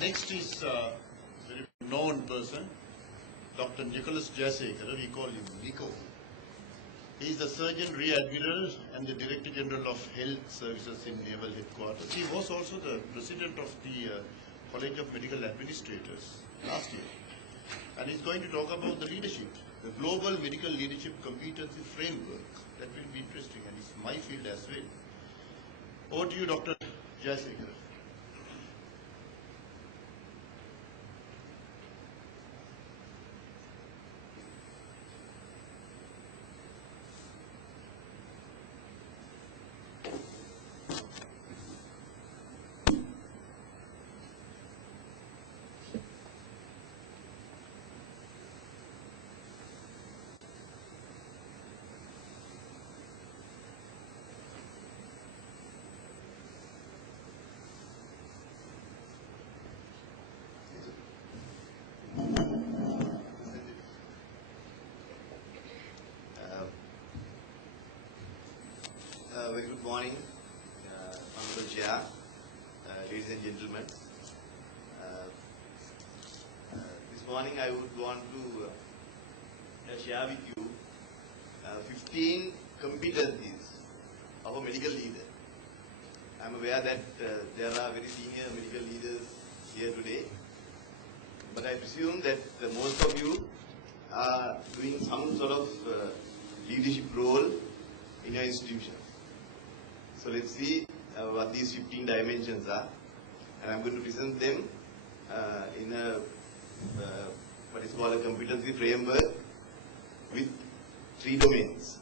Next is a very known person, Dr. Nicholas Jayasekara, we call him Nico. He is the Surgeon Rear Admiral and the Director General of Health Services in Naval Headquarters. He was also the President of the College of Medical Administrators last year. And he's going to talk about the leadership, the Global Medical Leadership Competency Framework. That will be interesting, and it's my field as well. Over to you, Dr. Jayasekara. Very good morning, Honorable Chair, ladies and gentlemen. This morning I would want to share with you 15 competencies of a medical leader. I am aware that there are very senior medical leaders here today, but I presume that most of you are doing some sort of leadership role in your institution. So let's see what these 15 dimensions are, and I'm going to present them in a what is called a competency framework with 3 domains.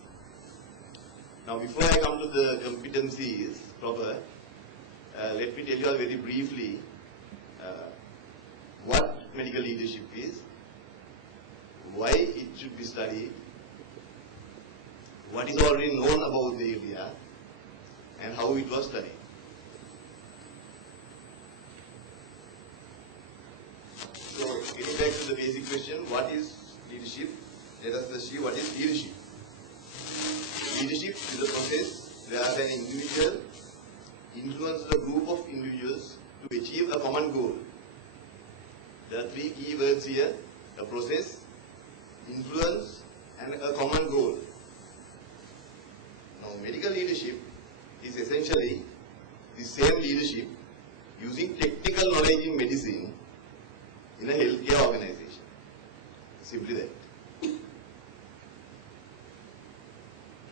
Now, before I come to the competencies proper, let me tell you all very briefly what medical leadership is, why it should be studied, what is already known about the area, and how it was studied. So, getting back to the basic question, what is leadership? Let us first see what is leadership. Leadership is a process where an individual influences a group of individuals to achieve a common goal. There are 3 key words here: a process, influence, and a common goal. Now, medical leadership is essentially the same leadership using technical knowledge in medicine in a healthcare organization. Simply that.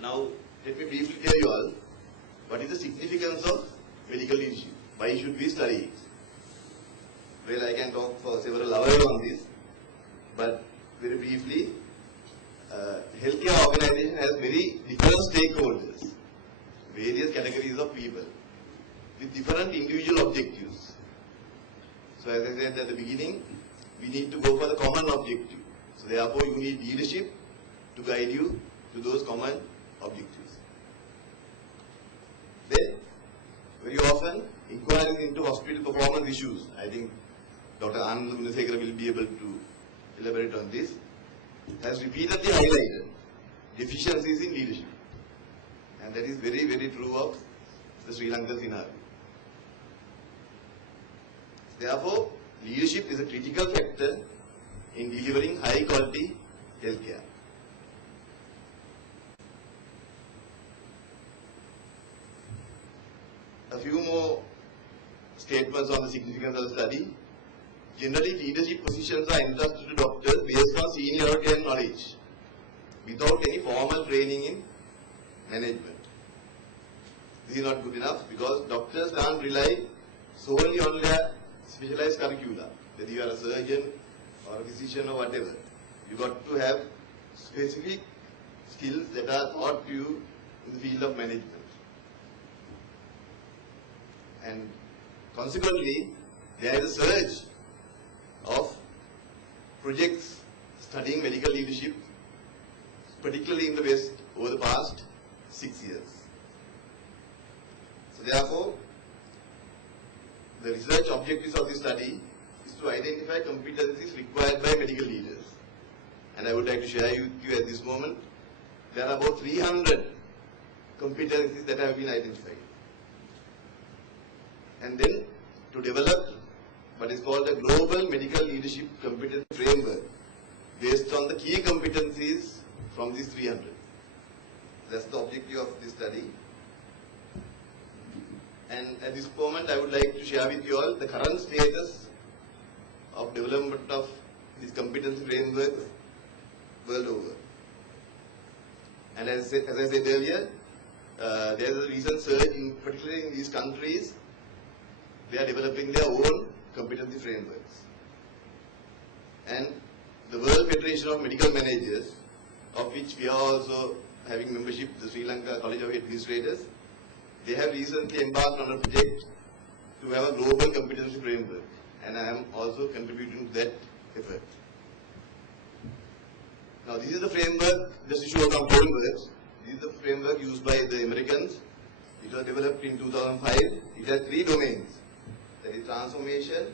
Now, let me briefly tell you all what is the significance of medical leadership. Why should we study it? Well, I can talk for several hours on this, but very briefly, healthcare organization has very different stakeholders, various categories of people with different individual objectives. So as I said at the beginning, we need to go for the common objective. So therefore you need leadership to guide you to those common objectives. Then, very often, inquiries into hospital performance issues. I think Dr. Jayasekara will be able to elaborate on this. Has repeatedly highlighted deficiencies in leadership. And that is very, very true of the Sri Lankan scenario. Therefore, leadership is a critical factor in delivering high quality healthcare. A few more statements on the significance of the study. Generally, leadership positions are entrusted to doctors based on seniority and knowledge, without any formal training in management. This is not good enough because doctors can't rely solely on their specialized curricula. Whether you are a surgeon or a physician or whatever, you got to have specific skills that are taught to you in the field of management. And consequently, there is a surge of projects studying medical leadership, particularly in the West, over the past 6 years. So therefore, the research objectives of this study is to identify competencies required by medical leaders. And I would like to share with you at this moment, there are about 300 competencies that have been identified. And then to develop what is called a global medical leadership competency framework based on the key competencies from these 300. That's the objective of this study. And at this moment, I would like to share with you all the current status of development of this competency framework world over. And as I said earlier, there is a recent surge, particularly in these countries. They are developing their own competency frameworks. And the World Federation of Medical Managers, of which we are also having membership, the Sri Lanka College of Administrators, they have recently embarked on a project to have a global competency framework. And I am also contributing to that effort. Now this is the framework, just to show some frameworks. This is the framework used by the Americans. It was developed in 2005. It has 3 domains. That is transformation,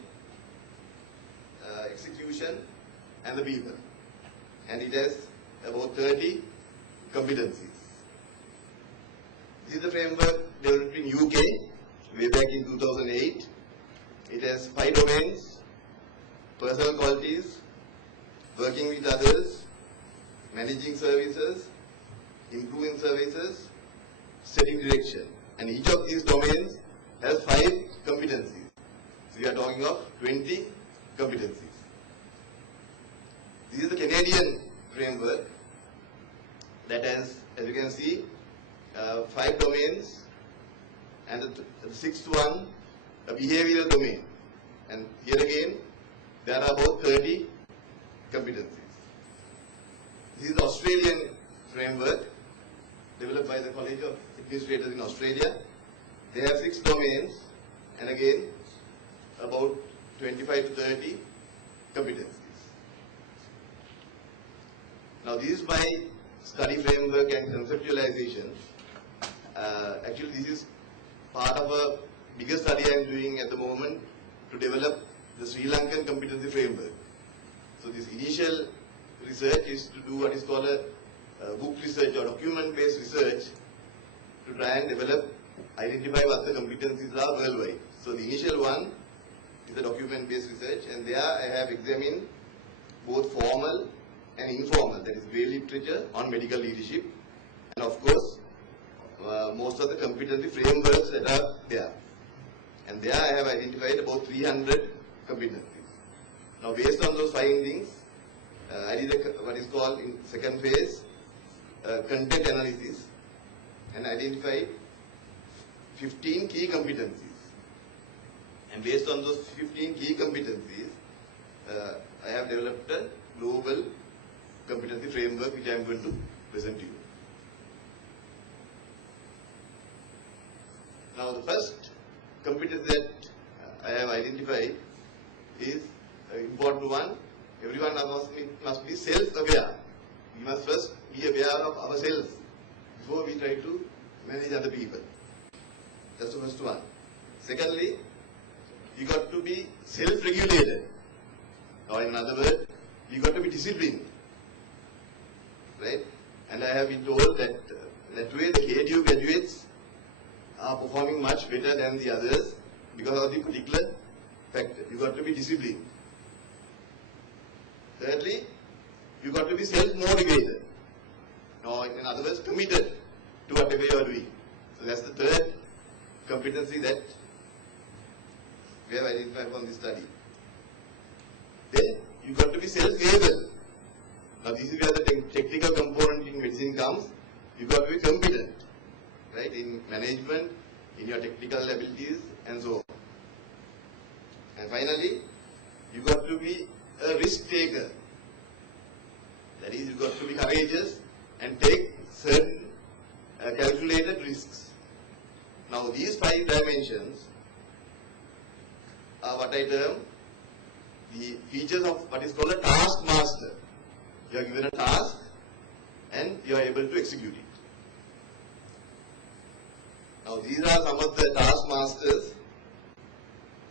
execution, and the people. And it has about 30 competencies. This is the framework developed in UK way back in 2008. It has 5 domains: personal qualities, working with others, managing services, improving services, setting direction. And each of these domains has 5 competencies. So we are talking of 20 competencies. This is the Canadian framework that has, as you can see, 5 domains, and the 6th one, a behavioral domain. And here again, there are about 30 competencies. This is the Australian framework developed by the College of Administrators in Australia. They have 6 domains, and again, about 25 to 30 competencies. Now, this is my study framework and conceptualization. Actually, this is part of a bigger study I am doing at the moment to develop the Sri Lankan competency framework. So, this initial research is to do what is called a book research or document-based research to try and identify what the competencies are worldwide. So, the initial one is the document-based research, and there I have examined both formal and informal, that is lay literature on medical leadership, and of course most of the competency frameworks that are there. And there I have identified about 300 competencies. Now based on those findings, I did what is called in second phase content analysis and identified 15 key competencies. And based on those 15 key competencies, I have developed a global competency framework which I am going to present to you. Now the first competence that I have identified is an important one. Everyone must be self-aware. We must first be aware of ourselves before we try to manage other people. That's the first one. Secondly, you got to be self-regulated. Or in other words, you got to be disciplined. Right? And I have been told that that way the KDU graduates are performing much better than the others because of the particular factor. You got to be disciplined. Thirdly, you got to be self-motivated. Or in other words, committed to whatever you are doing. So that's the third competency that we have identified from this study. Then you got to be self-able. Now this is where the technical component in medicine comes. You got to be competent, right, in management, in your technical abilities, and so on. And finally, you got to be a risk taker. That is, you got to be courageous and take certain calculated risks. Now these 5 dimensions are what I term the features of what is called a task master. You are given a task and you are able to execute it. Now these are some of the task masters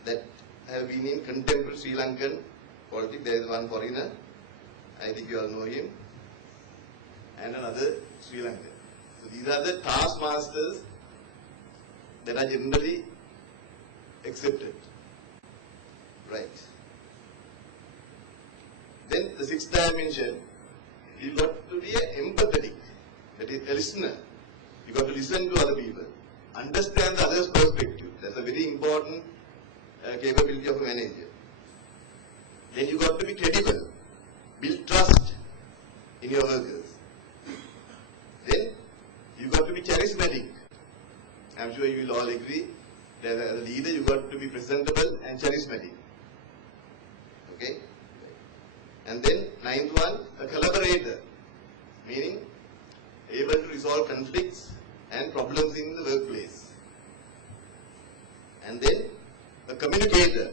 that have been in contemporary Sri Lankan politics. There is one foreigner, I think you all know him, and another Sri Lankan. So these are the task masters that are generally accepted. Right. Then the sixth dimension, you got to be empathetic, that is a listener. You got to listen to other people, understand the other's perspective. That's a very important capability of a manager. Then you got to be credible, build trust in your workers. Then you got to be charismatic. I'm sure you will all agree that as a leader you got to be presentable and charismatic. Okay? And then ninth one, a collaborator, meaning able to resolve conflicts and problems in the workplace. And then a communicator,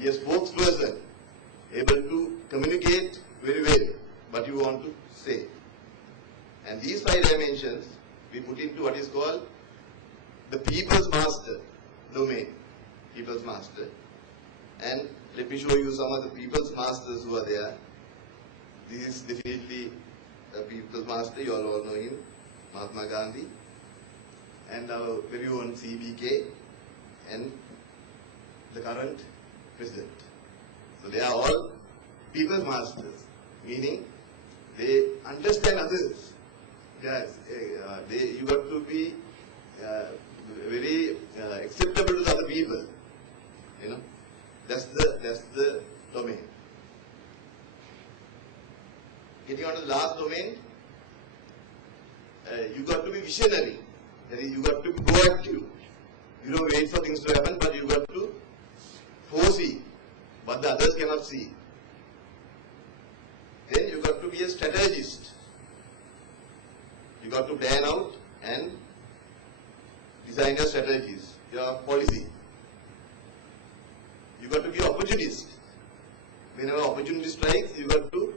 be a spokesperson, able to communicate very well what you want to say. And these 5 dimensions we put into what is called the People's Master domain. People's Master. And let me show you some of the People's Masters who are there. This is definitely a People's Master, you all know him, Mahatma Gandhi, and our very own CBK, and the current president. So they are all People's Masters, meaning they understand others. Yes, you got to be very acceptable to the other people. You know, that's the domain. Getting on to the last domain, you got to be visionary. That is, you got to be proactive. You don't wait for things to happen, but you got to foresee what the others cannot see. Then you got to be a strategist. You got to plan out and design your strategies, your policy. You got to be opportunist. Whenever opportunity strikes, you got to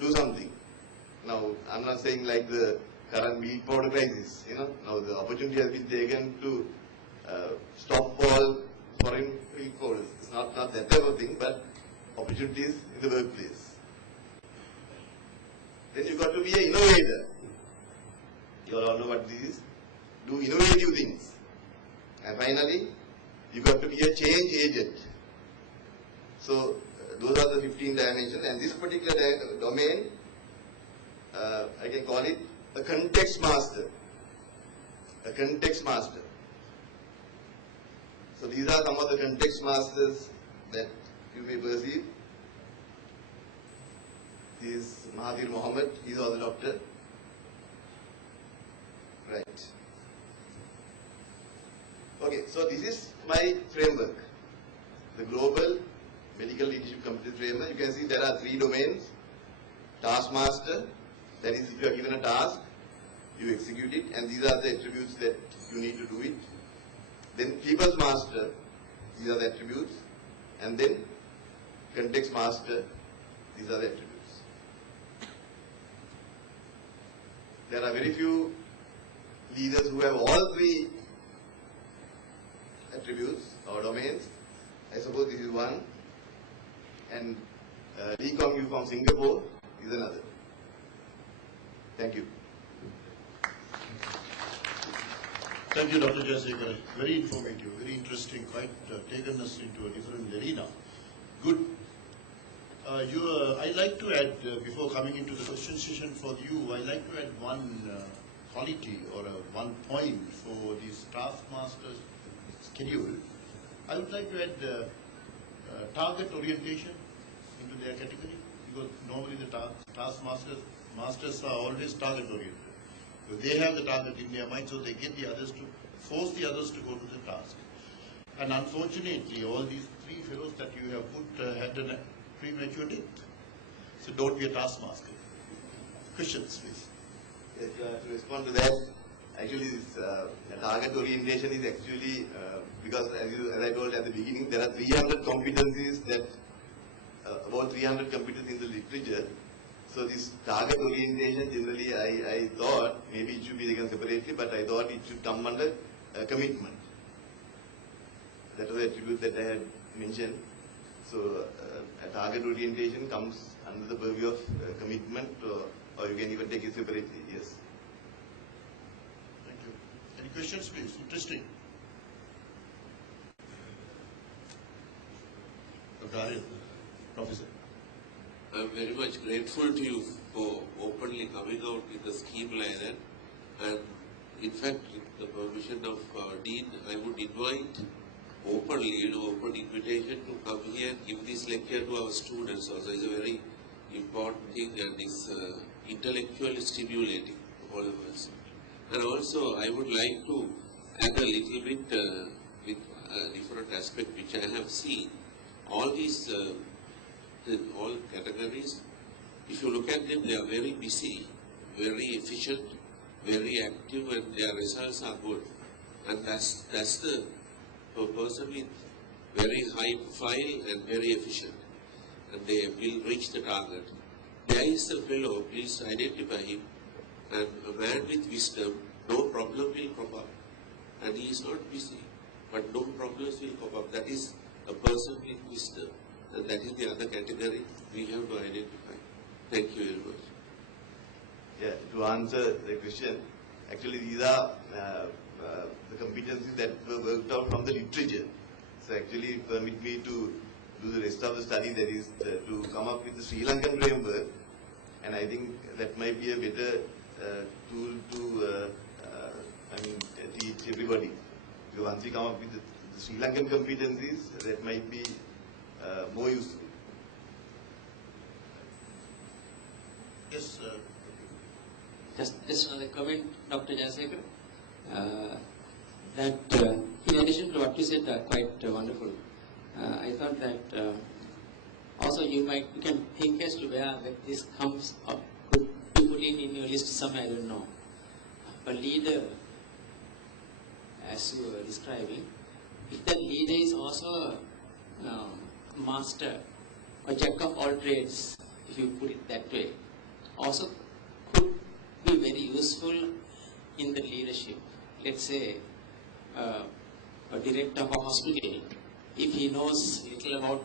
do something. Now, I'm not saying like the current milk powder crisis. You know, now the opportunity has been taken to stop all foreign milk powders. It's not that type of thing, but opportunities in the workplace. Then you got to be an innovator. You all know what this is. Do innovative things. And finally, you got to be a change agent. So those are the 15 dimensions, and this particular domain, I can call it a context master. A context master. So these are some of the context masters that you may perceive. This is Mahathir Mohamad, he is also a doctor. Right. Okay, so this is my framework. The global medical leadership competency framework. You can see there are 3 domains. Taskmaster, that is, if you are given a task, you execute it, and these are the attributes that you need to do it. Then People's Master, these are the attributes, and then Context Master, these are the attributes. There are very few leaders who have all 3 attributes or domains. I suppose this is one, and Lee Kuan Yew from Singapore is another. Thank you. Thank you, Dr. Jayasekara. Very informative, very interesting, quite taken us into a different arena. Good. I'd like to add, before coming into the question session for you, I'd like to add one quality or one point for this taskmaster's schedule. I would like to add target orientation into their category, because normally the taskmasters are always target oriented. So they have the target in their mind, so they get the others to force the others to go to the task. And unfortunately, all these 3 fellows that you have put had a premature death. So don't be a taskmaster. Questions, please. Yes, to respond to that, actually this target orientation is actually because as I told at the beginning, there are 300 competencies that about 300 competencies in the literature. So this target orientation, generally I thought maybe it should be taken separately, but I thought it should come under commitment. That was the attribute that I had mentioned. So a target orientation comes under the purview of commitment, or you can even take it separately. Yes. Thank you. Any questions, please? Interesting. Professor. I'm very much grateful to you for openly coming out with a scheme like that. And in fact, with the permission of Dean, I would invite openly, open invitation to come here and give this lecture to our students also. It's a very important thing and is intellectually stimulating for all of us. And also, I would like to add a little bit with a different aspect which I have seen. All these all categories, if you look at them, they are very busy, very efficient, very active, and their results are good. And that's the person with very high profile and very efficient, and they will reach the target. There is a fellow, please identify him, and a man with wisdom, no problem will crop up. And he is not busy, but no problems will crop up. That is a person with wisdom. And that is the other category we have to identify. Thank you very much. Yeah, to answer the question, actually these are the competencies that were worked out from the literature. So actually permit me to do the rest of the study, that is to come up with the Sri Lankan framework, and I think that might be a better tool to teach everybody. So once we come up with the Sri Lankan competencies, that might be more useful. Yes, Just another comment, Dr. Jayasekara, that in addition to what you said, quite wonderful. I thought that also you can think as to where this comes up, could be put in your list somewhere, I don't know. But leader, as you were describing, if that leader is also a master or jack of all trades, if you put it that way, also could be very useful in the leadership. Let's say a director of a hospital, if he knows little about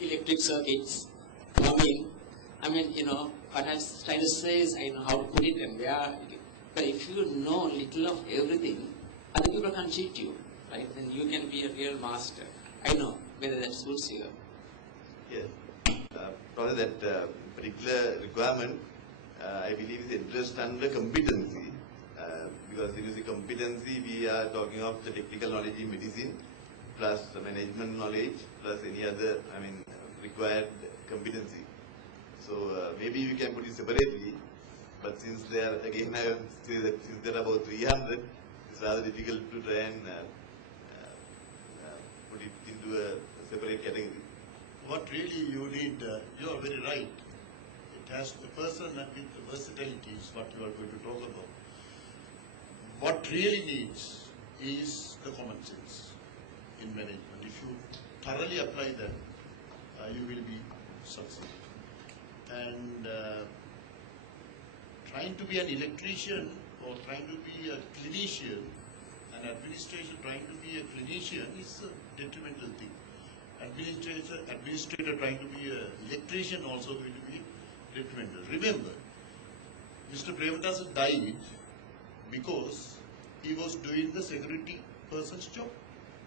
electric circuits, plumbing, what I'm trying to say is I know how to put it and where. But if you know little of everything, other people can't cheat you, right? Then you can be a real master. I know whether that suits you. Yes. Probably that particular requirement, I believe, is addressed under competency. Because if you see competency, we are talking of the technical knowledge in medicine, plus the management knowledge, plus any other, required competency. So maybe we can put it separately, but since there, again, I will say that since there are about 300, it's rather difficult to try and put it into a separate category. what really you need, you are very right. It has the person with the versatility is what you are going to talk about. What really needs is the common sense in management. If you thoroughly apply that, you will be successful. And trying to be an electrician or trying to be a clinician, an administration trying to be a clinician is a detrimental thing. Administrator trying to be an electrician also going to be detrimental. Remember, Mr. Premadasa died because he was doing the security person's job.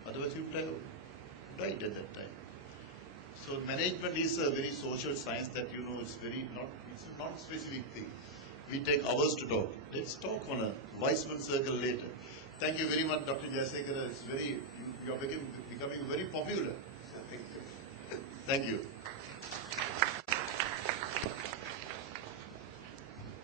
Otherwise he would have died at that time. So management is a very social science that it's it's a non-specific thing. We take hours to talk. Let's talk on a Weissman circle later. Thank you very much, Dr. Jayasekara. It's you are becoming very popular. Thank you.